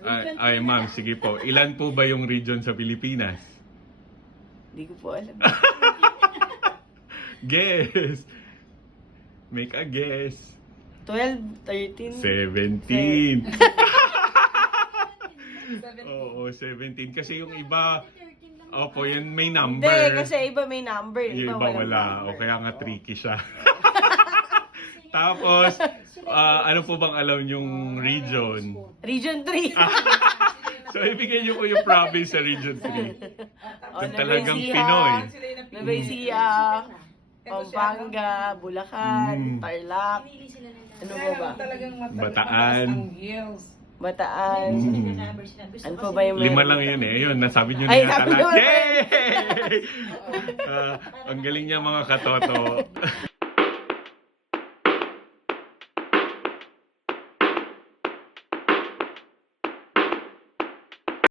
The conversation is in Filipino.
Ay, ay ma'am, sige po. Ilan po ba yung region sa Pilipinas? Hindi ko po alam. Guess! Make a guess. 12, 13. 17. Oo, 17. Kasi yung iba, opo, yun may number. Hindi, kasi iba may number. Yung Iba, iba wala. number. O kaya nga tricky siya. Tapos, ah, ano po bang alam yung region? Region 3. So, ibigay niyo po yung province sa Region 3. Oh, Yung talagang Nueva Ecija, Pinoy. Nueva Ecija, Pampanga, Bulacan, Mm. Tarlac, ano po ba? Talagang mataas Bataan. ang. Bataan. Mm. Ano pa ba yung Lima lang yun eh. Yun, nasabi niyo na Ay, yata sabi lahat. ko na. Yay! Ah, ang galing niya mga katoto.